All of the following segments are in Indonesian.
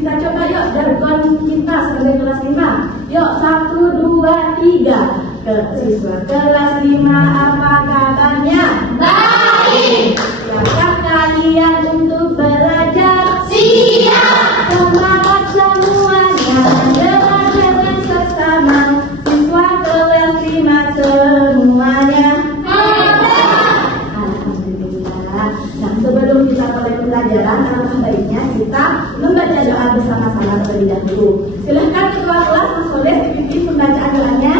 Kita coba yuk jargon kita sebagai kelas 5. Yuk 1, 2, 3. Ke siswa kelas 5 apa kabarnya? Baik. Siapkah kalian untuk belajar? Siap. Semangat semuanya, dengan sesama siswa kelas 5 semuanya. Alhamdulillah. Nah, sebelum kita mulai pelajaran, alangkah baiknya kita membaca doa bersama-sama terlebih dahulu. Silahkan ketua kelas Mas Soleh dipimpin pembacaan doanya.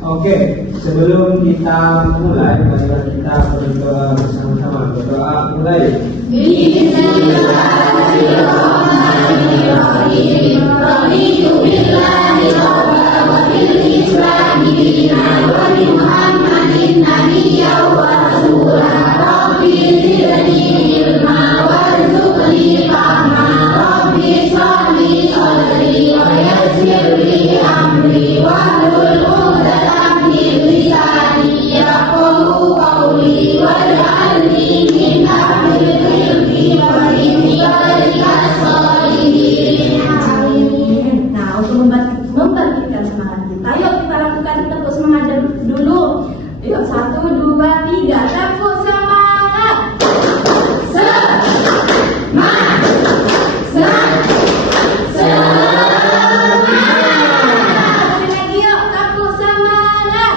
Oke, sebelum kita mulai, marilah kita berdoa bersama-sama. Berdoa mulai. Bismillahirrahmanirrahim. Raditu billahi rabban wa bil islami dinan wa bi Muhammadin nabiyyan wa rasulan. Rabbi zidni ilma warzuqni fahma. Rabbi shrahli sadri wa yassir li amri wahlul 'uqdatam min lisani yafqahu qawli waj'alni min ahlil ilmi wal ibadati sholihin. Amin. Nah, untuk membangkitkan semangat kita, yuk kita lakukan tepuk semangat dulu. Yuk 1, 2, 3. Tepuk semangat. Sekali lagi yuk, tepuk semangat.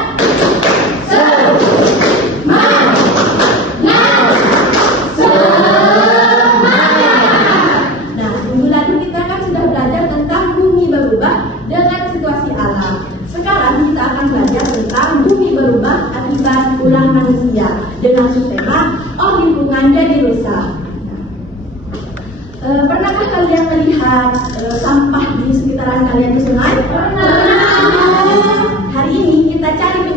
Nah, minggu lalu kita kan sudah belajar tentang bumi berubah dengan situasi alam. Sekarang kita akan belajar tentang bumi berubah akibat ulah manusia dengan subtema lingkungan jadi rusak. Pernahkah kalian melihat sampah di sekitaran kalian di sungai? Hari ini kita cari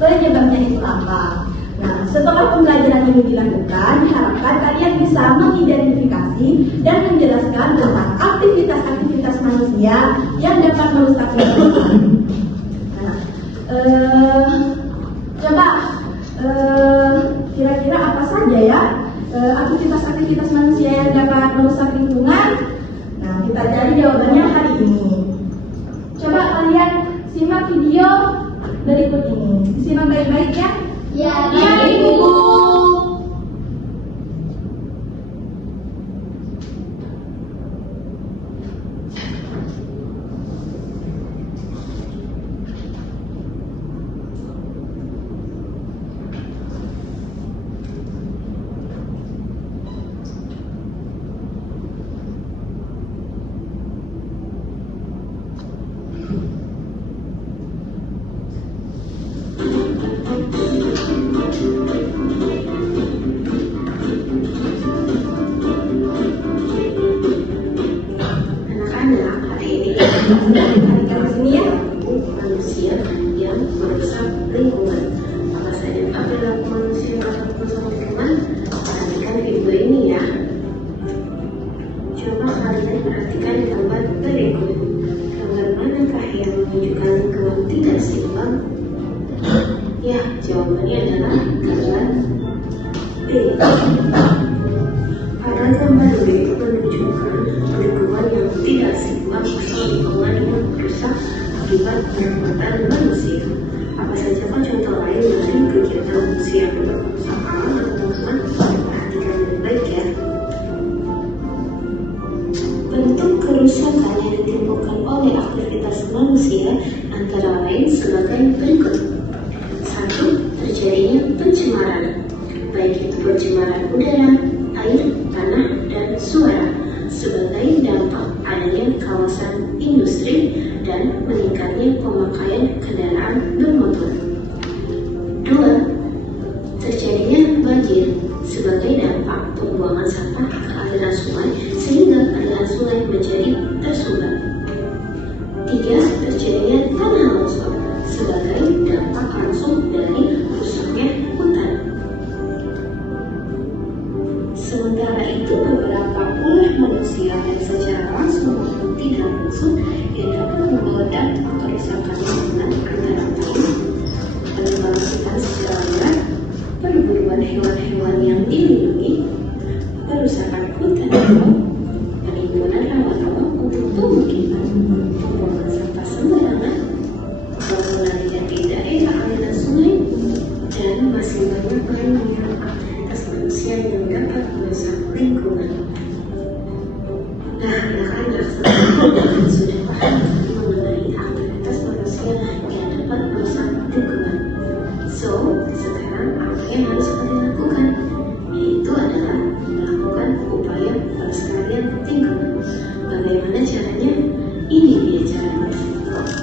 penyebabnya itu apa. Nah, setelah pembelajaran ini dilakukan, diharapkan kalian bisa mengidentifikasi dan menjelaskan tentang aktivitas-aktivitas manusia yang dapat merusak lingkungan. Nah, coba kira-kira apa saja ya aktivitas-aktivitas manusia yang dapat merusak lingkungan? Nah, kita cari jawabannya hari ini. Coba kalian simak video berikut ini. Simak baik-baik ya. Ya, Ibu. Anak-anak, hari ini Perhatikan sini ya. manusia yang merusak lingkungan. Apa saja perilaku manusia yang merusak lingkungan? Perhatikan video ini ya. Coba kalian perhatikan gambar berikut. Gambar manakah yang menunjukkan lingkungan tidak seimbang? Ya, jawabannya adalah gambar B. Pada gambar B menunjukkan lingkungan yang tidak seimbang atau lingkungan yang rusak akibat perbuatan manusia. Apa saja contoh lain dari kegiatan manusia yang merusak alam atau lingkungan? Perhatikan baik-baik ya. Bentuk kerusakan yang ditimbulkan oleh aktivitas manusia antara lain sebagai berikut. 1. Terjadinya pencemaran, baik itu pencemaran udara, air, tanah, dan suara sebagai dampak adanya kawasan industri dan meningkatnya pemakaian kendaraan bermotor. 2. Terjadinya banjir sebagai dampak pembuangan sampah ke aliran sungai sehingga aliran sungai menjadi tersumbat. 3. Terjadinya tanah longsor sebagai dampak langsung dari rusaknya hutan. Sementara itu, beberapa ulah manusia yang secara langsung maupun tidak langsung yang dapat membawa dampak kerusakan lingkungan antara lain Ini dia caranya.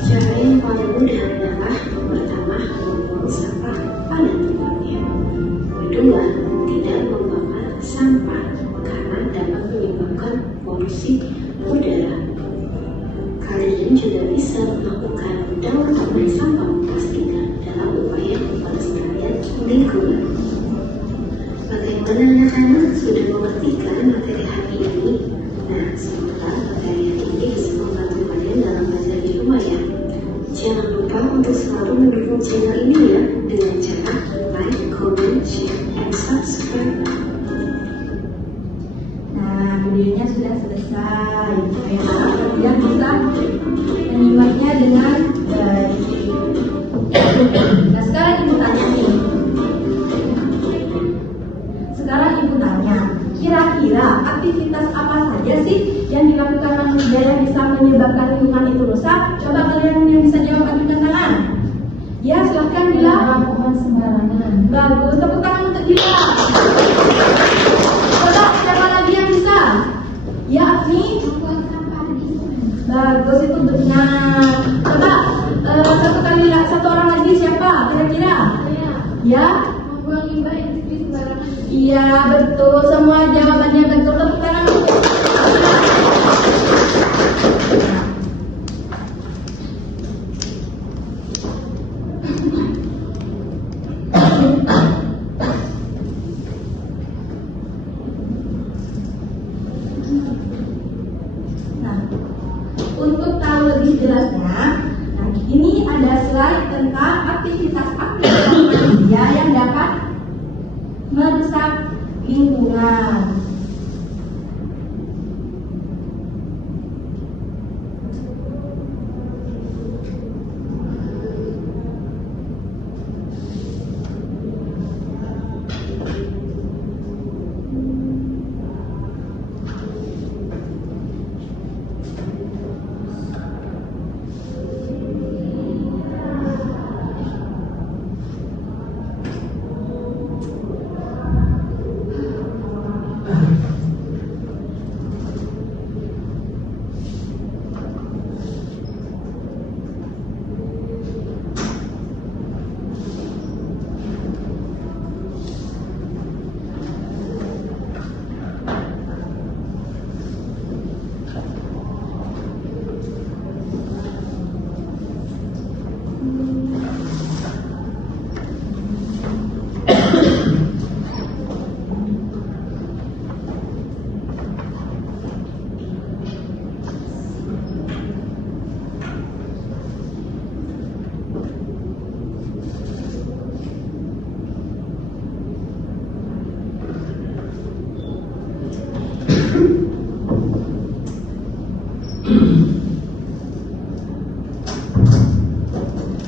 Cara yang paling mudah adalah pertama, membuang sampah pada tempatnya. Kedua, tidak membakar sampah karena dapat menyebabkan polusi udara. Kalian juga bisa melakukan daur ulang sampah pastikan dalam upaya pelestarian lingkungan. Bagaimana anak-anak sudah mengerti kan materi hari ini? Nah, semoga materi hari ini bisa membantu kalian dalam belajar di rumah ya. Jangan lupa untuk selalu mendukung channel ini ya dengan cara like, comment, share, and subscribe. Nah, videonya sudah selesai. Saya harap kalian bisa menyimaknya dengan baik. Nah, sekarang ibu tanya nih. Kira-kira aktivitas apa saja sih yang dilakukan manusia yang bisa menyebabkan lingkungan itu rusak? Coba kalian yang bisa jawab ajukan tangan. Ya, silahkan Dila. Buang sembarangan. Bagus, tepuk tangan untuk Dila. Coba siapa lagi yang bisa? Ya, Afni. Buang sampah di sungai. Bagus, itu benar. Coba satu orang lagi siapa? Kira-kira? Saya Ya. membuang limbah industri sembarangan. Iya, betul. Semua jawabannya betul. Tepuk tangan untuk. Nah, untuk tahu lebih jelasnya, nah ini ada slide tentang aktivitas-aktivitas manusia yang dapat merusak lingkungan.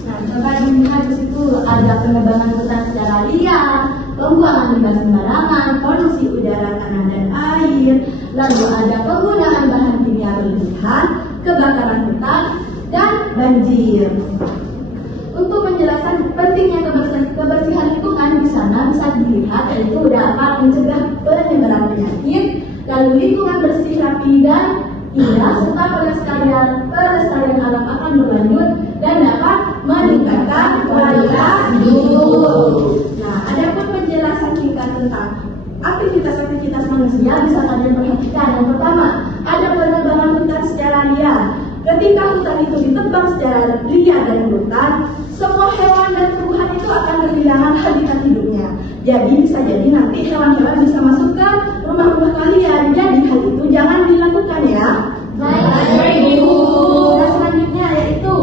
Nah, coba dilihat di situ ada penebangan hutan secara liar, pembuangan limbah sembarangan, polusi udara, tanah dan air, lalu ada penggunaan bahan kimia berlebihan, kebakaran hutan, dan banjir. Untuk menjelaskan pentingnya kebersihan lingkungan di sana bisa dilihat yaitu dapat mencegah penyebaran penyakit, lalu lingkungan bersih, rapi dan indah, serta pelestarian alam akan berlanjut dan dapat meningkatkan kualitas hidup. Nah, ada pun penjelasan singkat tentang aktivitas-aktivitas manusia bisa kalian perhatikan. Yang pertama, ada penebangan hutan secara liar. Ketika hutan itu ditebang secara liar dari hutan, semua hewan dan tumbuhan itu akan kehilangan habitat hidupnya. Jadi bisa jadi nanti hewan-hewan bisa masuk ke rumah-rumah kalian. Jadi hal itu jangan dilakukan ya. Baik, Ibu. Nah, selanjutnya yaitu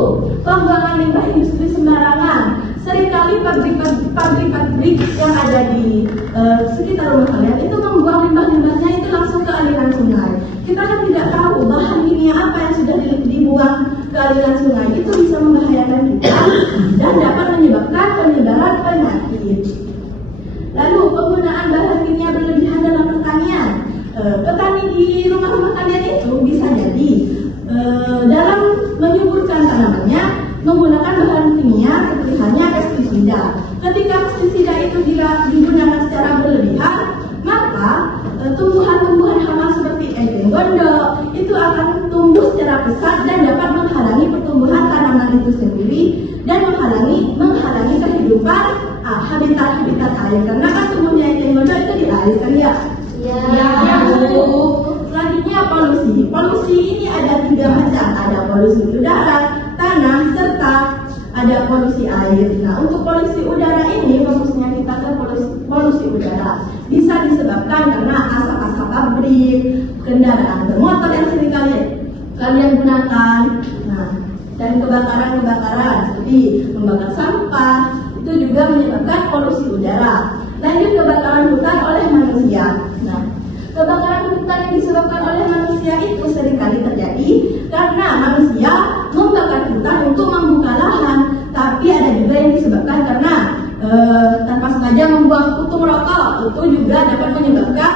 pembuangan limbah industri sembarangan. Seringkali pabrik-pabrik yang ada di sekitar rumah kalian itu membuang limbah-limbahnya itu langsung ke aliran sungai. Kita kan tidak tahu bahan kimia apa yang sudah dibuang ke aliran sungai, itu bisa membahayakan kita dan dapat menyebabkan penyebaran penyakit. Lalu penggunaan bahan kimia berlebihan dalam pertanian. Petani di rumah-rumah kalian itu bisa jadi dalam menyuburkan tanamannya menggunakan bahan kimia seperti halnya pestisida. Ketika pestisida itu digunakan secara berlebihan, maka tumbuhan-tumbuhan hama seperti eceng gondok itu akan tumbuh secara pesat dan dapat kehidupan itu sendiri dan menghalangi kehidupan habitat air, karena kan tumbuhnya ikan bodoh itu di air kan ya. Ya. Selanjutnya polusi ini ada 3 macam, ada polusi udara, tanah, serta ada polusi air. Nah, untuk polusi udara ini fokusnya kita ke polusi udara. Bisa disebabkan karena asap-asap pabrik, kendaraan bermotor yang sering kalian gunakan. Nah, dan kebakaran seperti membakar sampah itu juga menyebabkan polusi udara. Lanjut, kebakaran hutan oleh manusia. Nah, kebakaran hutan yang disebabkan oleh manusia itu seringkali terjadi karena manusia membakar hutan untuk membuka lahan, tapi ada juga yang disebabkan karena tanpa sengaja membuang puntung rokok, itu juga dapat menyebabkan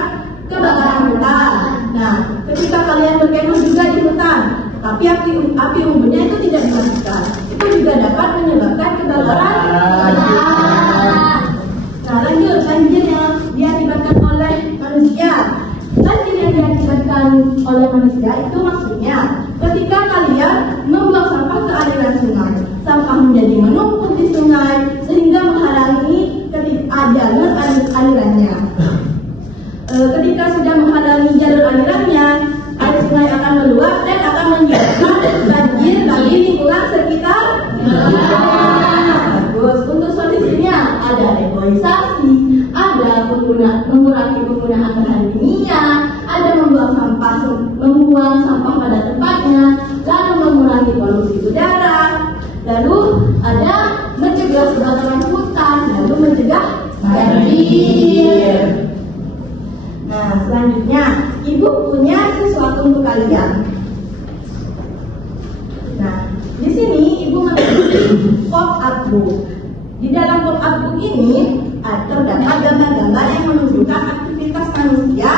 kebakaran hutan. Nah, ketika kalian berkemah juga di hutan, tapi api unggunnya itu tidak dimatikan, itu juga dapat menyebabkan kebakaran hutan. Nah, lanjut, banjir yang diakibatkan oleh manusia. Banjir yang diakibatkan oleh manusia itu maksudnya ketika kalian membuang sampah ke aliran sungai, sampah menjadi menumpuk di sungai sehingga menghalangi jalur alirannya. Ketika sudah menghalangi jalur alirannya, air sungai akan meluap dan akan menyebabkan banjir bagi lingkungan sekitar. Bagus. Untuk solusinya ada reboisasi, ada mengurangi penggunaan bahan kimia, ada membuang sampah pada tempatnya, lalu mengurangi polusi udara, lalu ada mencegah kebakaran hutan, lalu mencegah banjir. Nah, selanjutnya ibu punya sesuatu untuk kalian. Nah, di sini ibu memiliki pop-up book. Di dalam pop-up book ini terdapat gambar-gambar yang menunjukkan aktivitas manusia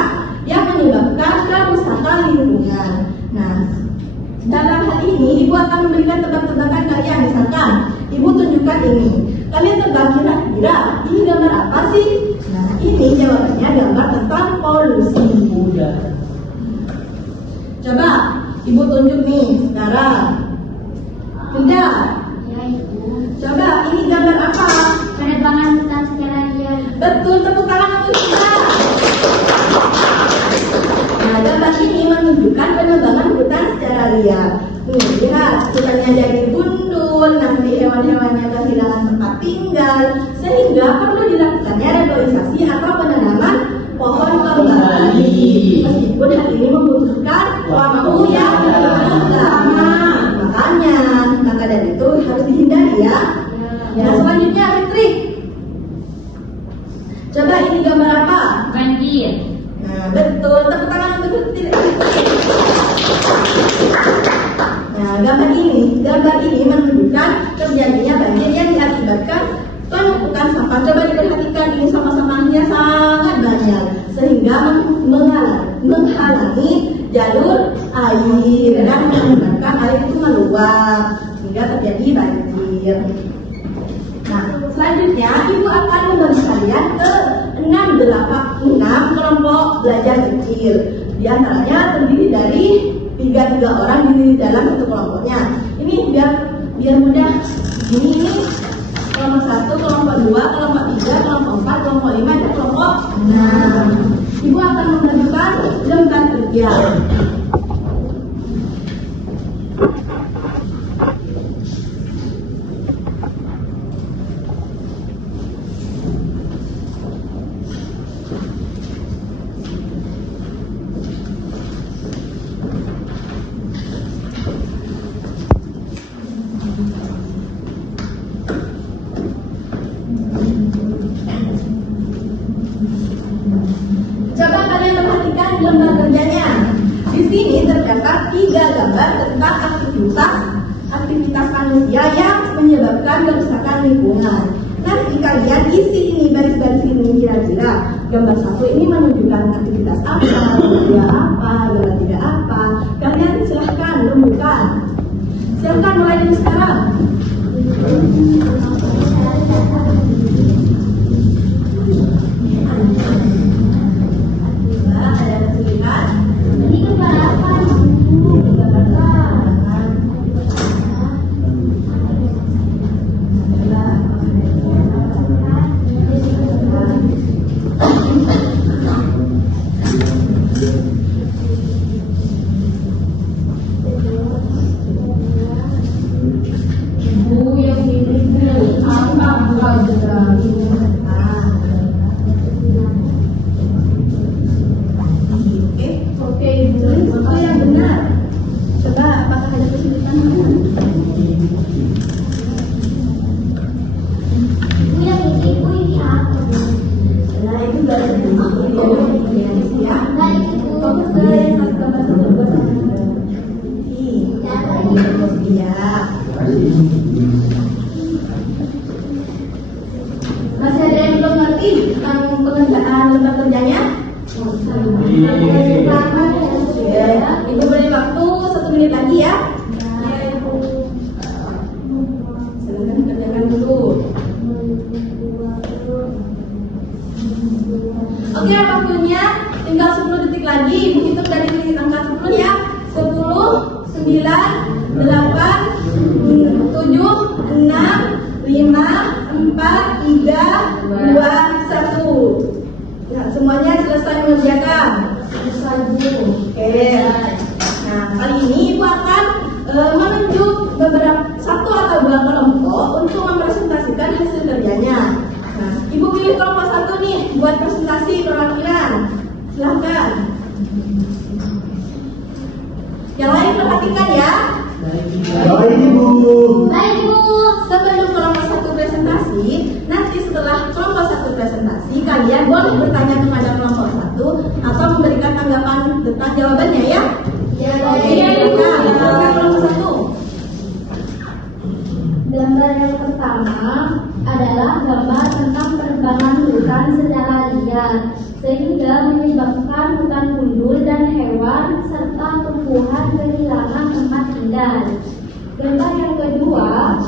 yang menyebabkan kerusakan lingkungan. Nah, dalam hal ini ibu akan memberikan tebak-tebakan kalian. Misalkan ibu tunjukkan ini, kalian tebak kira-kira ini gambar apa sih? Nah, ini jawabannya gambar tentang polusi udara. Coba ibu tunjuk nih sekarang. Bunda, Ya, Ibu. coba ini gambar apa? Penerbangan hutan secara liar. Betul, tepuk tangan untuk kita. Nah, gambar ini menunjukkan penerbangan hutan secara liar. Nih, lihat, hutannya jadi gundul, nanti hewan-hewannya kehilangan tempat tinggal, sehingga perlu dilakukannya reboisasi atau penanaman pohon kembali. Meskipun hal ini membutuhkan waktu yang lama, maka dari itu harus dihindari ya. Nah, selanjutnya Fitri. Coba ini gambar apa? Banjir. Nah, betul, tepuk tangan untuk Fitri. Nah, gambar ini menunjukkan terjadinya banjir yang diakibatkan penumpukan sampah. Coba diperhatikan, ini sampah-sampahnya sangat banyak sehingga menghalangi jalur air dan menyebabkan air itu meluap sehingga terjadi banjir. Nah, selanjutnya ibu akan membagi kalian ke 6 kelompok belajar kecil. Di antaranya terdiri dari 3 orang di dalam satu kelompoknya. Ini biar mudah. Ini kelompok 1, kelompok 2, kelompok 3, kelompok 4, kelompok 5, dan kelompok 6. Ibu akan mengajukan lembar kerja. Coba kalian perhatikan lembar kerjanya. Di sini terdapat 3 gambar tentang aktivitas manusia yang menyebabkan kerusakan lingkungan. Nanti kalian isi ini baris-baris ini kira-kira gambar 1 ini menunjukkan aktivitas apa, gambar 3 apa. Kalian silahkan rembukan. Silahkan mulai dari sekarang. Ada kesulitan? Ini gambar apa? Gambar apa? Iya. Masih ada yang belum ngerti tentang pengerjaan lembar kerjanya? Ya, Ibu beri waktu 1 menit lagi ya. Silakan kerjakan dulu. Oke, waktunya tinggal 10 detik lagi. Ibu hitung dari angka 10 ya. 10, 9, 8, 7, 6, 5, 4, 3, 2, 1. Nah, semuanya selesai mengerjakan. Selesai Bu. Oke. Nah, kali ini Ibu akan menunjuk beberapa satu atau dua kelompok untuk mempresentasikan hasil kerjanya. Nah, Ibu pilih kelompok satu nih buat presentasi perwakilan. Silahkan. Yang lain perhatikan ya. Baik Ibu. Baik Bu. Sebelum kelompok satu presentasi, nanti setelah kelompok satu presentasi, kalian boleh bertanya kepada kelompok satu atau memberikan tanggapan tentang jawabannya ya. Ya, Silakan kelompok satu. Gambar yang pertama adalah gambar tentang penerbangan hutan secara liar, sehingga menyebabkan hutan gundul dan hewan serta tumbuhan kehilangan tempat tinggal. Gambar yang kedua,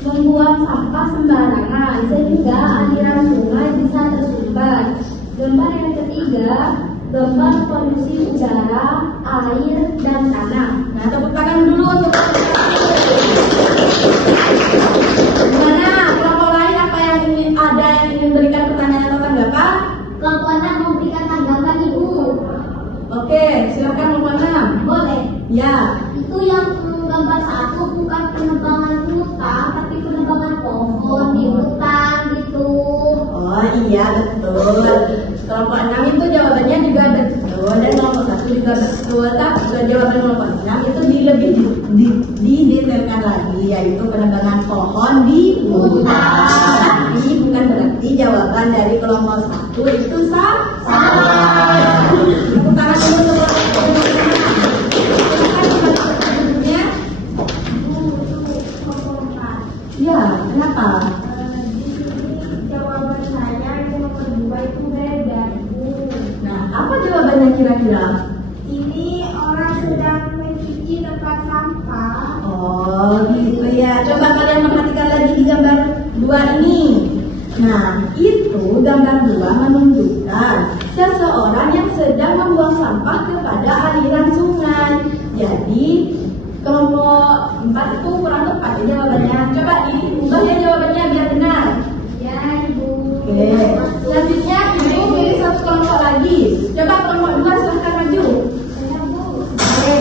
membuang sampah sembarangan sehingga aliran sungai bisa tersumbat. Gambar yang ketiga, gambar polusi udara, air, dan tanah. Nah, tepuk tangan dulu untuk gimana? Kelompok lain apa yang ingin berikan pertanyaan atau tanggapan? Kelompok 6 memberikan tanggapan Ibu. Oke, silakan kelompok 6. Boleh. Ya. Itu yang gambar 1 bukan penebangan hutan, tapi penebangan pohon di hutan gitu. Oh iya betul. Kelompok 6 itu jawabannya juga betul dan kelompok 1 juga betul. Tapi jawaban kelompok 6 itu lebih didetailkan lagi, yaitu penebangan pohon di hutan. Tapi bukan berarti jawaban dari kelompok 1 itu salah. Tepuk tangan dulu untuk kelompok 6. Ya, kenapa? Jawaban saya yang kedua itu beda, Bu. Nah, apa jawabannya kira-kira? Ini orang sedang mencuci tempat sampah. Oh, gitu ya. Coba kalian perhatikan lagi di gambar 2 ini. Nah, itu gambar 2 menunjukkan seseorang yang sedang membuang sampah kepada aliran sungai. Jadi, kelompok 4 itu kurang tepat ya jawabannya. Coba diubah ya jawabannya biar benar. Ya, Ibu. Oke. Selanjutnya Ibu pilih satu kelompok lagi. Coba kelompok 2 silahkan maju. Ya, Bu. Oke.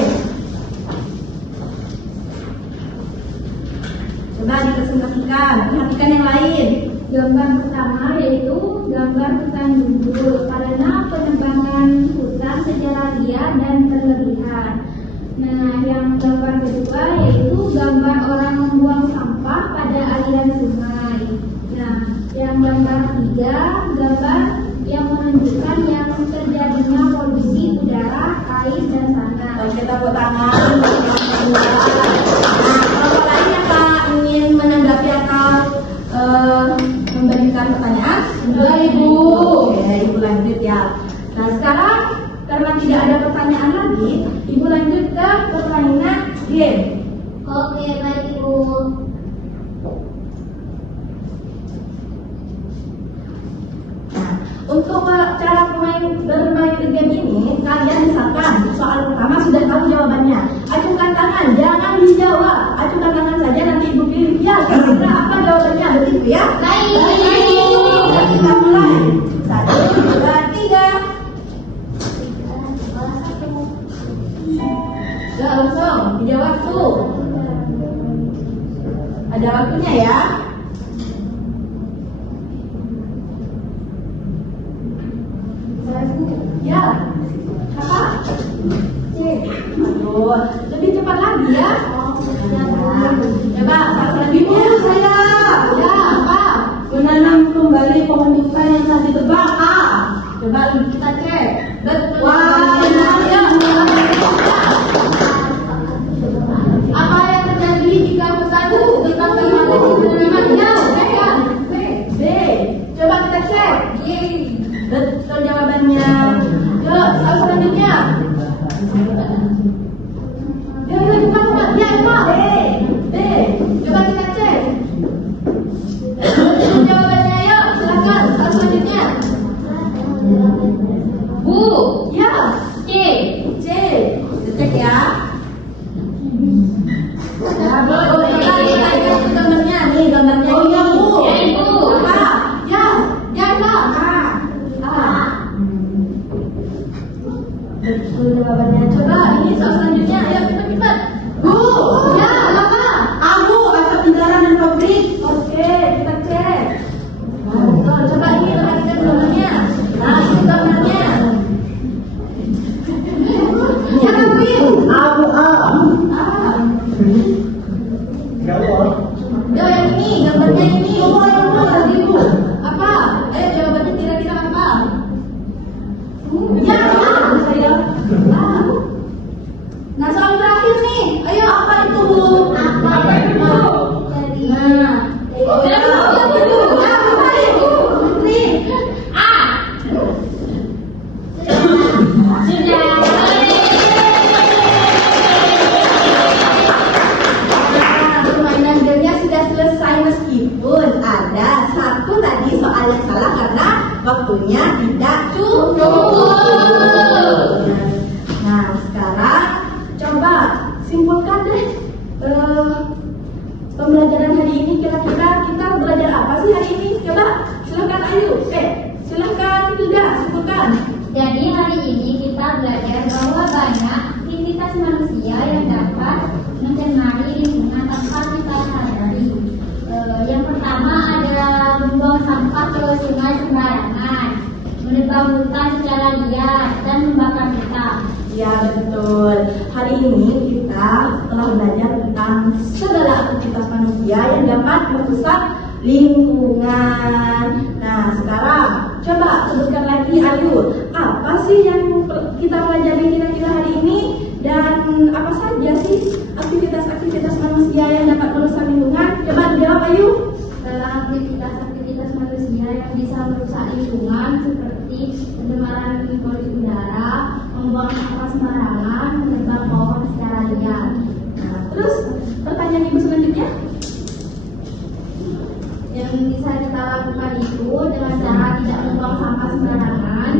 Coba dipresentasikan. Perhatikan yang lain. Gambar pertama yaitu gambar hutan gundul karena penebangan hutan secara liar dan berlebihan. Nah, yang gambar kedua yaitu gambar orang membuang sampah pada aliran sungai. Nah, yang gambar ketiga, gambar yang menunjukkan yang terjadinya polusi udara, air, dan tanah. Oke, tepuk tangan. Nah, kelompok lain apa ingin menanggapi atau memberikan pertanyaan? Enggak, Ibu. Oke, Ibu lanjut ya. Nah, sekarang karena tidak ada pertanyaan lagi, Ibu lanjut ke permainan game. Oke, baik Ibu. Nah, untuk cara bermain game ini, kalian misalkan soal pertama sudah tahu jawabannya. Acungkan tangan, jangan dijawab. Acungkan tangan saja, nanti Ibu pilih. Ya, kira-kira apa jawabannya? Begitu ya? Baik. Nah, kita mulai. 1, 2, 3. Gak langsung, dijawab tuh. Ada waktunya ya. Ya, apa? Aduh, lebih cepat lagi ya. Coba, satu lagi Bu, saya. Ya, apa? Menanam kembali pohon duka yang telah ditebang. Coba kita cek. Betul. Wah, ya. simpulkan deh. Pembelajaran hari ini kira-kira kita belajar apa sih hari ini? Coba silakan Ayu. Silakan Hilda, simpulkan. Jadi hari ini kita belajar bahwa banyak aktivitas manusia yang dapat mencemari lingkungan tanpa kita sadari. Yang pertama ada membuang sampah ke sungai sembarangan, menebang hutan secara liar, dan membakar hutan. Ya betul. Hari ini kita telah belajar tentang segala aktivitas manusia yang dapat merusak lingkungan. Nah sekarang coba sebutkan lagi Ayu, apa sih yang kita pelajari kira-kira hari ini dan apa saja sih aktivitas-aktivitas manusia yang dapat merusak lingkungan? Coba dijawab Ayu. Aktivitas manusia yang bisa merusak lingkungan seperti pencemaran polusi udara, membuang sampah sembarangan, menebang pohon secara liar. Nah, terus pertanyaan ibu selanjutnya? Yang bisa kita lakukan itu dengan cara tidak membuang sampah sembarangan,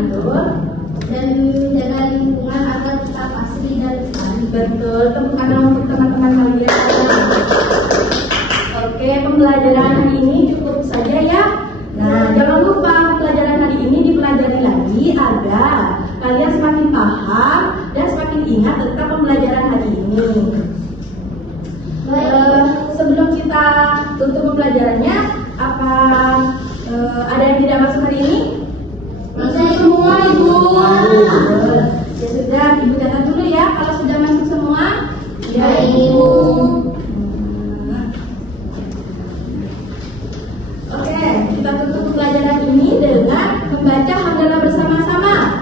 dan menjaga lingkungan agar tetap asri dan lestari. Betul, tepuk tangan untuk teman-teman kalian. Oke, pembelajaran hari ini cukup saja ya. Nah, jangan lupa pembelajaran hari ini dipelajari lagi agar kalian semakin paham dan semakin ingat tentang pembelajaran hari ini. Sebelum kita tutup pembelajarannya, apa ada yang tidak masuk hari ini? Masuk semua, Ibu. Ya sudah, Ibu catat dulu ya kalau sudah masuk semua. Ya, Ibu. Oke, kita tutup pembelajaran ini dengan membaca hamdalah bersama-sama.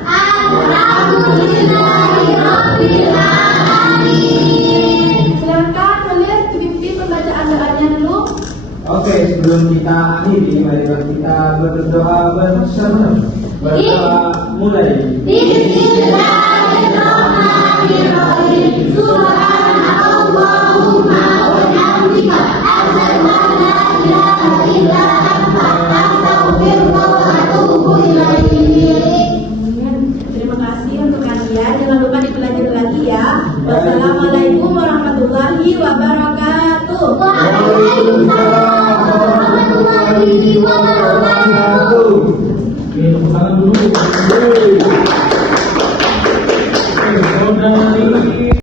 Silakan kalian dipimpin pembacaan doanya dulu. Oke, sebelum kita akhiri, mari kita berdoa bersama. Berdoa mulai. Bismillahirrahmanirrahim. Subhanallahumma wa bihamdika asyhadu an la ilaha illa anta astaghfiruka wa atubu ilaik. Terima kasih untuk kalian. Jangan lupa dipelajari lagi ya. Wassalamualaikum warahmatullahi wabarakatuh. Waalaikumsalam warahmatullahi wabarakatuh. Oke, tepuk tangan dulu.